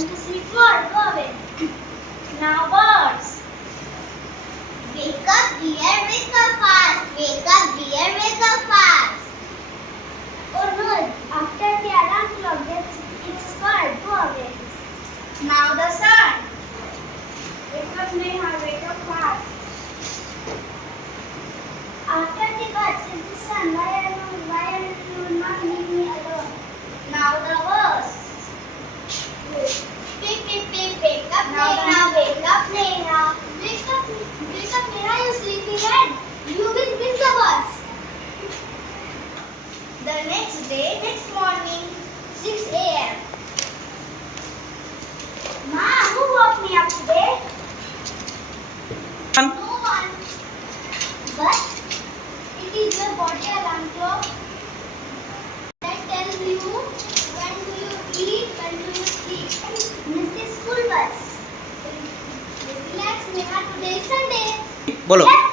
going to sleep more. Go away. Now birds. Wake up dear, wake up fast. Wake up dear, wake up fast. Oh no, after the alarm clock gets its bird. Go away. Now the sun. Wake up Neha, wake up fast. After the birds is the sun. Why are you not leave me alone? Now the verse. Pick, pick, pick, wake up Now the- Neha, wake up Neha. Wake up Neha, you sleepyhead. You will miss the bus. The next day, next morning, 6 a.m. Ma, who woke me up today? No one. But it is your body alarm clock that tells you when do you eat, when do you sleep. Miss the school bus. Relax Neha, today is Sunday. बोलो Happy